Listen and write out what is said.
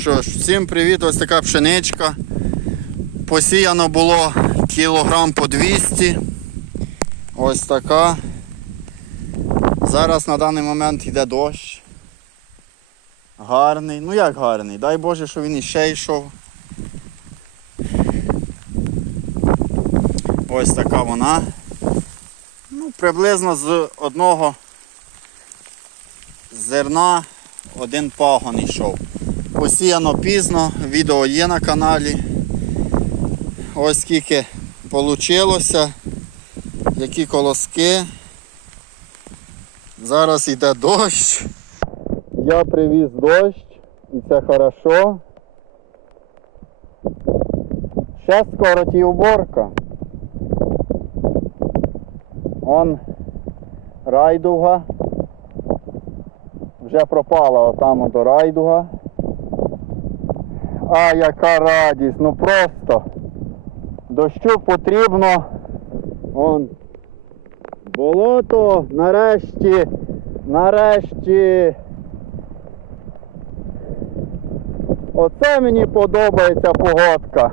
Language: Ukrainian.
Що ж, всім привіт, ось така пшеничка. Посіяно було кілограм по 200. Ось така. Зараз на даний момент йде дощ. Гарний. Ну як гарний? Дай Боже, що він іще йшов. Ось така вона. Ну, приблизно з одного зерна один пагон йшов. Посіяно пізно, відео є на каналі. Ось скільки вийшло, які колоски. Зараз йде дощ. Я привіз дощ і це хорошо. Ще скоро ті уборка. Он райдуга. Вже пропала отам до райдуга. А яка радість, ну просто дощу потрібно. Вон болото нарешті, нарешті. Оце мені подобається погодка.